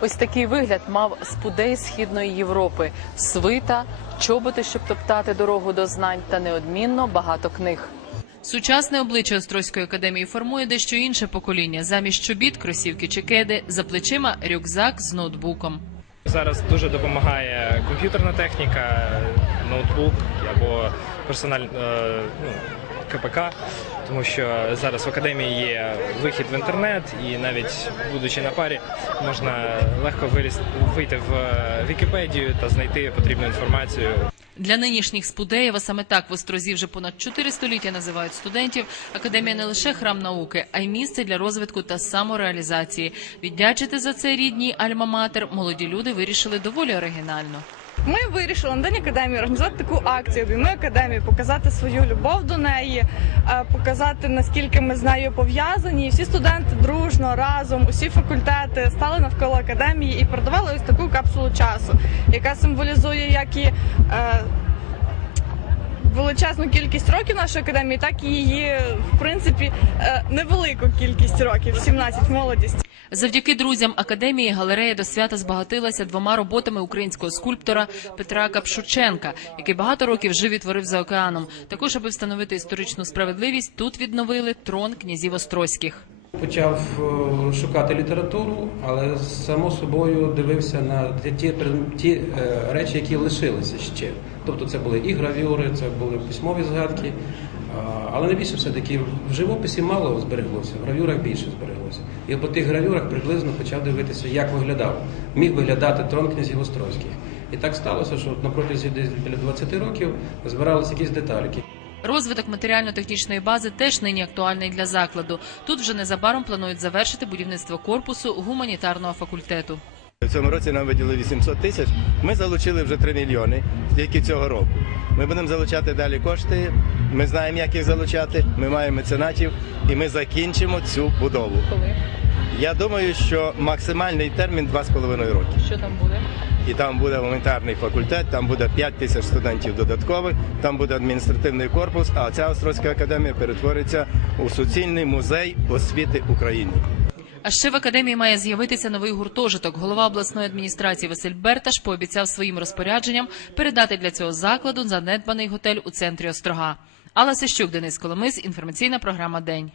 Ось такий вигляд мав спудей східної Європи: свита, чоботи, щоб топтати дорогу до знань, та неодмінно багато книг. Сучасне обличчя Острозької академії формує дещо інше покоління. Замість чобіт, кросівки чи кеди, за плечима рюкзак з ноутбуком. Зараз дуже допомагає комп'ютерна техніка, ноутбук або персональ е, ну, КПК, тому що зараз в академії є вихід в інтернет, і навіть будучи на парі, можна легко виліз, вийти в е, Вікіпедію та знайти потрібну інформацію. Для нинішніх спудеїв, а саме так в Острозі вже понад чотири століття називають студентів. Академія не лише храм науки, а й місце для розвитку та самореалізації. Віддячити за це рідній альма-матер молоді люди вирішили доволі оригінально. Ми вирішили на День академії організувати таку акцію «Обійми академію, показати свою любов до неї, е, показати наскільки ми з нею пов'язані. Всі студенти дружно разом, усі факультети стали навколо академії і продавали ось таку капсулу часу, яка символізує як і. е, Величезну кількість років нашої академії, так і її в принципі е, невелику кількість років 17 молодість. Завдяки друзям академії галерея до свята збагатилася двома роботами українського скульптора Петра Капшученка, який багато років жив і творив за океаном. Також, аби встановити історичну справедливість, тут відновили трон князів Острозьких. Почав е, шукати літературу, але само собою дивився на ті, ті, е, речі, які лишилися ще. Тобто це були і гравюри, це були письмові згадки. Але найбільше все-таки в живописі мало збереглося, в гравюрах більше збереглося. І по тих гравюрах приблизно почав дивитися, як виглядав. Міг виглядати трон князів Острозьких. І так сталося, що на протязі десь біля 20 років збиралися якісь детальки. Розвиток матеріально-технічної бази теж нині актуальний для закладу. Тут вже незабаром планують завершити будівництво корпусу гуманітарного факультету. В цьому році нам виділили 800 тисяч. Ми залучили вже 3 мільйони тільки цього року. Ми будемо залучати далі кошти. Ми знаємо, як їх залучати. Ми маємо меценатів, і ми закінчимо цю будову. Коли Я думаю, що максимальний термін 2,5 роки. що там буде? І там буде гуманітарний факультет, там буде 5 тисяч студентів додаткових, там буде адміністративний корпус. А ця Острозька академія перетвориться у суцільний музей освіти України. А ще в академії має з'явитися новий гуртожиток. Голова обласної адміністрації Василь Берташ пообіцяв своїм розпорядженням передати для цього закладу занедбаний готель у центрі Острога. Алла Сищук, Денис Коломис, інформаційна програма День.